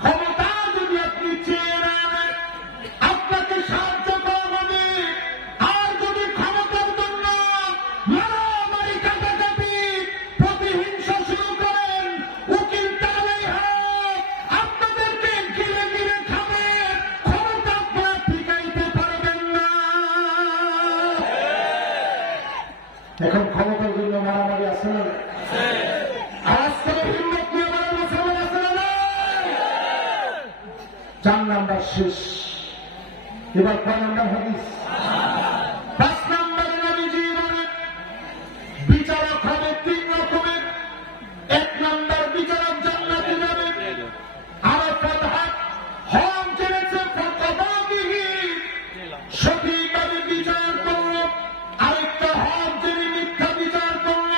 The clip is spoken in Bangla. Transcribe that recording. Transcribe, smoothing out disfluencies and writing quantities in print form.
ক্ষমতা যদি আপনি চেয়ে নেন, আপনাকে সাহায্য করা হবে। আর যদি ক্ষমতার জন্য মারামারি কাটাকাটি প্রতিহিংসা শুরু করেন, উকিল তাহলেই আপনাদেরকে গিলে গিলে খাবে, ক্ষমতা আপনারা টিকাইতে পারবেন না। এখন ক্ষমতার জন্য মারামারি আছে না? আজ থেকে হিম্মত নিয়ে আমার মুসলমান আছে না? 4 নাম্বার শেষ। এবার 5 নাম্বার হাদিস।